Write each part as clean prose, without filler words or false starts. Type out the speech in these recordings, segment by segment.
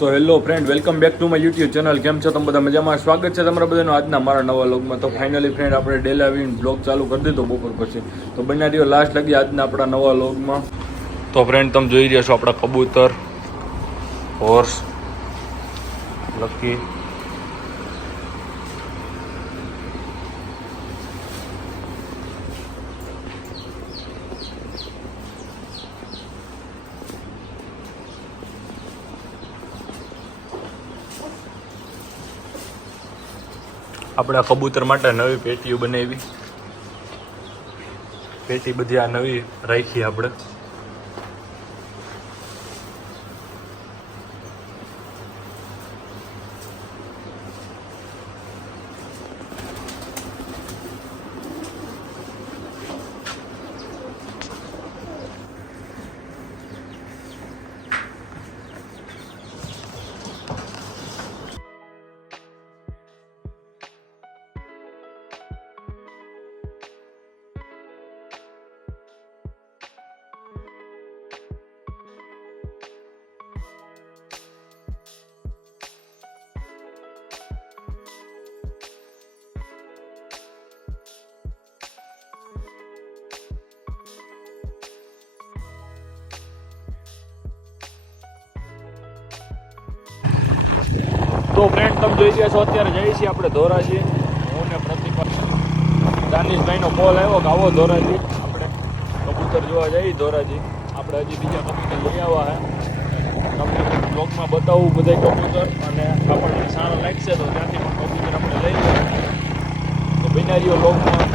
તો hello friend, welcome back to my YouTube channel. કેમ છો તમે બધા? મજામાં? સ્વાગત છે તમારા બધાનું આજના મારા નવા વ્લોગમાં. તો ફાઇનલી ફ્રેન્ડ, આપણે ડેલી આવીને બ્લોગ ચાલુ કરી દીધો બપોર પછી. તો બન્યા રહ્યો લાસ્ટ લગી આજના આપણા નવા વ્લોગમાં. તો ફ્રેન્ડ, તમે જોઈ રહ્યા છો આપણા કબૂતર, હોર્સ, લકી, આપણે કબૂતર માટે નવી પેટીઓ બનાવી. પેટી બધી આ નવી રાખી આપણે. તો ફ્રેન્ડ, તમે જોઈ રહ્યા છો અત્યારે જઈએ છીએ આપણે ધોરાજી. હું ને પ્રતિક, દાનિશભાઈનો કોલ આવ્યો કે આવો ધોરાજી, આપણે કબૂતર જોવા જઈએ ધોરાજી. આપણે હજી બીજા કબૂતર લઈ આવ્યા છે. તમને બ્લોગમાં બતાવું બધા કબૂતર, અને આપણને સારો લાગશે તો ત્યાંથી પણ કબૂતર આપણે લઈ લઈએ. તો બિનારીઓ બ્લોગમાં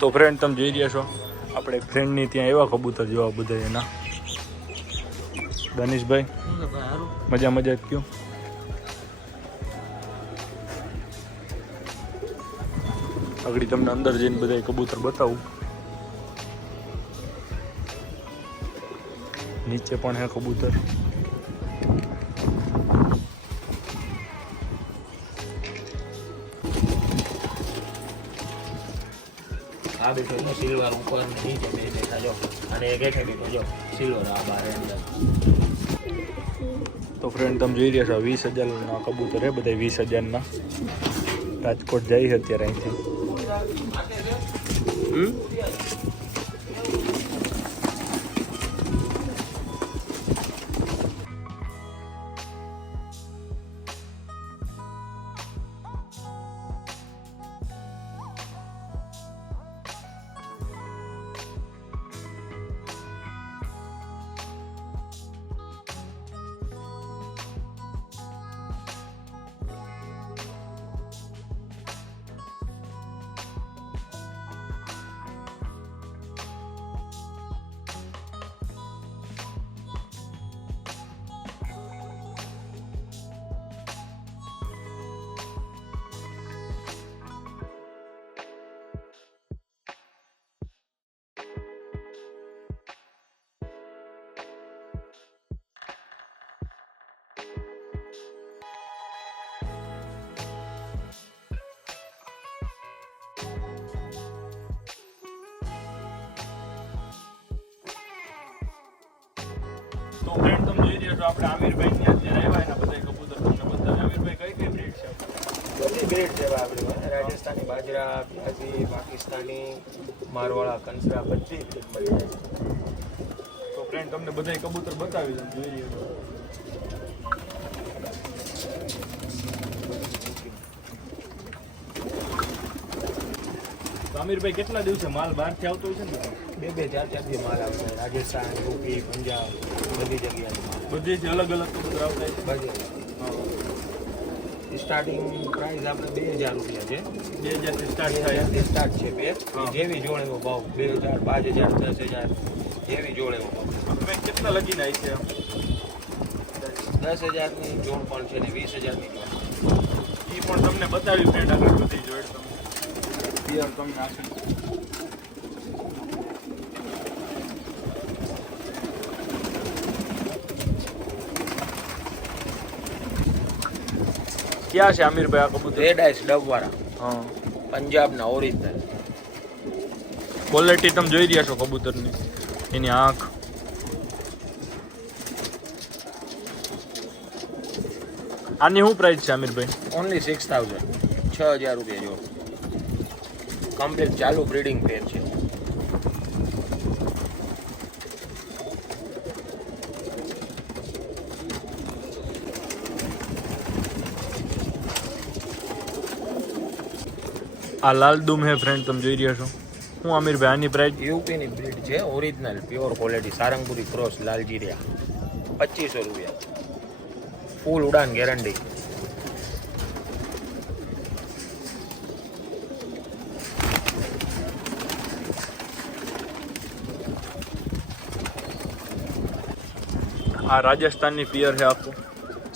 તો ફ્રેન્ડ, તમે જોઈ રહ્યા છો આપણે ફ્રેન્ડની ત્યાં એવા કબૂતર જોવા બધા એના. દાનિશભાઈ, મજા મજા કયો? આગળ તમને અંદર જઈને બધા કબૂતર બતાવું. નીચે પણ હે કબૂતર. આ બેઠો જો સિલ્વર ઉપર નીચે બે બેઠા જો, અને એક હેઠે બેઠો જો સિલ્વર આ બાર અંદર. તો ફ્રેન્ડ, તમે જોઈ રહ્યા છો 20,000ના કબૂતર હે બધા. 20,000ના રાજકોટ જાય છે અત્યારે અહીંથી. તો ફ્રેન્ડ, તમે જોઈ રહ્યા છો આપણે આમિરભાઈ ને અત્યારે આવ્યા એના બધા કબૂતર તમને બતાવે. આમિરભાઈ, કઈ બ્રીડ છે? બધી બ્રીડ છે આપણી પાસે. રાજસ્થાની બાજરા, પ્યાજી, પાકિસ્તાની, મારવાડા, કંસરા, બધી બ્રીડ મળી જાય છે. તો ફ્રેન્ડ, તમને બધા કબૂતર બતાવી દઉં, જોઈ રહ્યા છો. તો આમિરભાઈ કેટલા દિવસે માલ બહારથી આવતો હોય છે ને? 2-4 દી માલ આવે છે. રાજસ્થાન, યુપી, પંજાબ બધી જગ્યાએ માલ. બધેથી અલગ અલગ કબૂતર આવતા હોય બધી સ્ટાર્ટિંગ પ્રાઇસ આપણે 2000 રૂપિયા છે. છે 2000 થી સ્ટાર્ટ થાય. સ્ટાર્ટ છે બે. હા. જેવી જોડ એવો ભાવ 2000, 5000, 10000 જેવી જોડ એવો ભાવ. ભાઈ કેટલા લગીને આવી છે? 10,000 ની જોડ પણ છે ને 20,000 ની જોડ. એ પણ તમને બતાવી ફ્રેન્ડ આગળ બધી જોઈડ તમને પિયર તમને આપી. ક્યાં છે આમિરભાઈ આ કબૂતર? રેડ આઈસ ડબવાળા હા, પંજાબના ઓરિજિનલ. ક્વોલિટી તમે જોઈ રહ્યા છો કબૂતરની, એની આંખ. આની શું પ્રાઇસ છે આમિરભાઈ? ઓનલી 6,000. 6,000 રૂપિયા જોડ. કમ્પ્લીટ ચાલુ બ્રીડિંગ પેર છે. આ લાલ દુમ હે ફ્રેન્ડ તમે જોઈ રહ્યા છો. હું આમિરભાઈ આની પ્રાઇસ? યુપીની બ્રીડ છે, ઓરિજિનલ પ્યોર ક્વોલિટી, સારંગપુરી ક્રોસ લાલજીરિયા. 2500 રૂપિયા. ફૂલ ઉડાન ગેરંટી. આ રાજસ્થાનની પિયર છે આખું.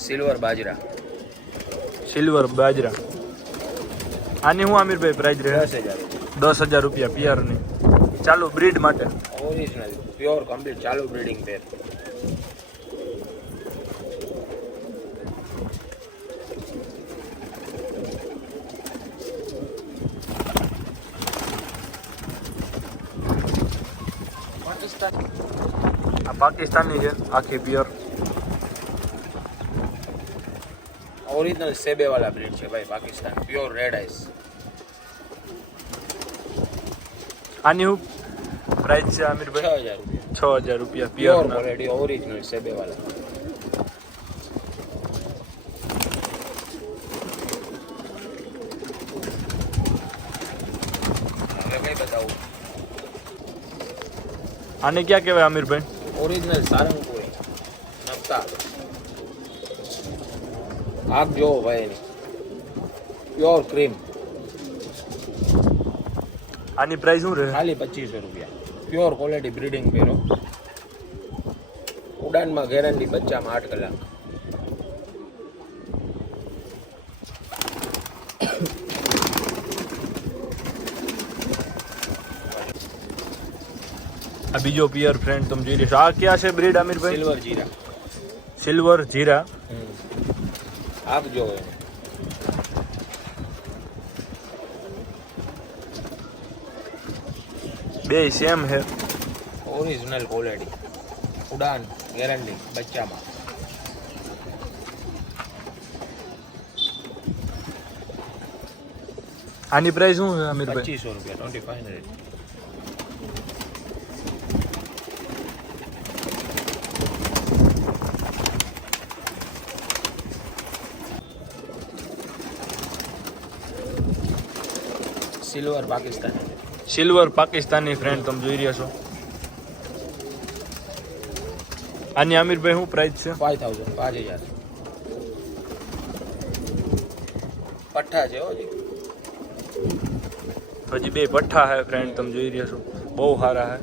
Silver bajra silver bajra. આની હું આમિરભાઈ પ્રાઇસ રહે? 10,000. 10,000 રૂપિયા પિયરની. ચાલુ બ્રીડ માટે. ઓરિજિનલ પ્યોર કમ્પ્લીટ ચાલુ બ્રીડિંગ પેર. આ પાકિસ્તાની છે આખી પિયર. ઓરિજિનલ સેબેવાલા બ્રીડ છે ભાઈ, પાકિસ્તાન પ્યોર રેડ આઈસ. આની હું પ્રાઇસ છે આમિરભાઈ? 6,000 6,000 રૂપિયા. રૂપિયા પ્યોર પિયર. ક્વોલિટી ઓરિજિનલ સેબેવાલા. હવે કઈ બતાવું? આને ક્યાં કહેવાય આમિરભાઈ? ઓરિજિનલ સારંગપુરી નકતા. આગ જોવો ભાઈ એની, પ્યોર ક્રીમ. આની પ્રાઇસ શું રહે? ખાલી 2500 રૂપિયા. પ્યોર ક્વોલિટી બ્રીડિંગ પેરો. ઉડાનમાં ગેરંટી, બચ્ચામાં 8 કલાક. આ બીજો પિયર ફ્રેન્ડ તમે જોઈ રહ્યા છો. આ ક્યાં છે બ્રીડ આમિરભાઈ? સિલ્વર જીરા. સિલ્વર જીરા. આગ જોવો એની. બે સેમ હે. ઓરિજિનલ ક્વોલિટી, ઉડાન ગેરંટી, બચ્ચામાં. આની પ્રાઇસ શું છે આમિરભાઈ? 2500 રૂપિયા. 2500. Silver Pakistani. Silver Pakistani friend તમે જોઈ રહ્યા છો. આની આમિરભાઈ શું પ્રાઇસ છે? 5,000. 5,000. પઠ્ઠા છે હો જી. હજી બે પઠ્ઠા હે ફ્રેન્ડ તમે જોઈ રહ્યા છો. બહુ સારા હે.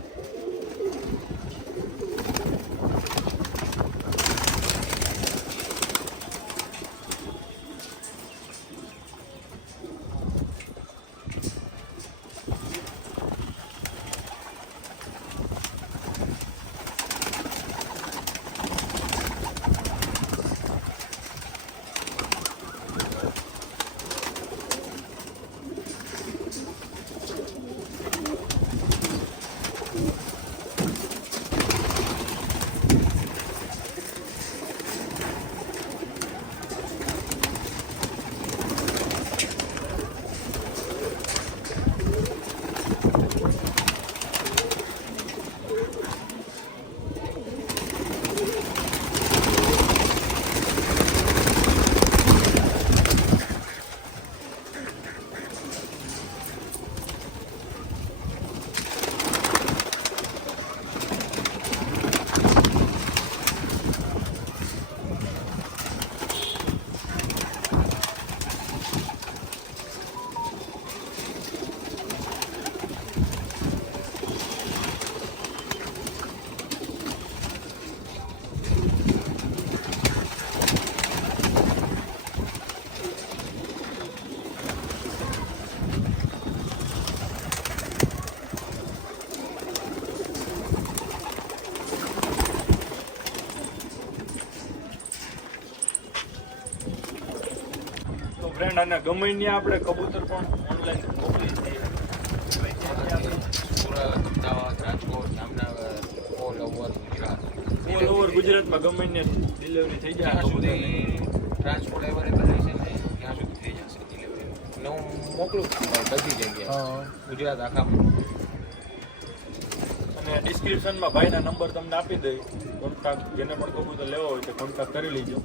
ફ્રેન્ડ અને ગમે ત્યાં આપણે કબૂતર પણ ઓનલાઈન મોકલી દઈએ. Surat, Ahmedabad, Rajkot, Jamnagar, all over Gujarat. All over ગુજરાતમાં ગમે ત્યાં ડિલિવરી થઈ જાય જ્યાં કબૂતરની. સુધી ટ્રાન્સપોર્ટ અવેલેબલ રહેશે ને ત્યાં સુધી થઈ જશે ડિલિવરી. ને હું મોકલું છું બધી જગ્યાએ ગુજરાત આખામાં. અને ડિસ્ક્રિપ્શનમાં ભાઈના નંબર તમને આપી દઈ. કોન્ટેક્ટ જેને પણ કબૂતર લેવો હોય તો કોન્ટેક્ટ કરી લેજો.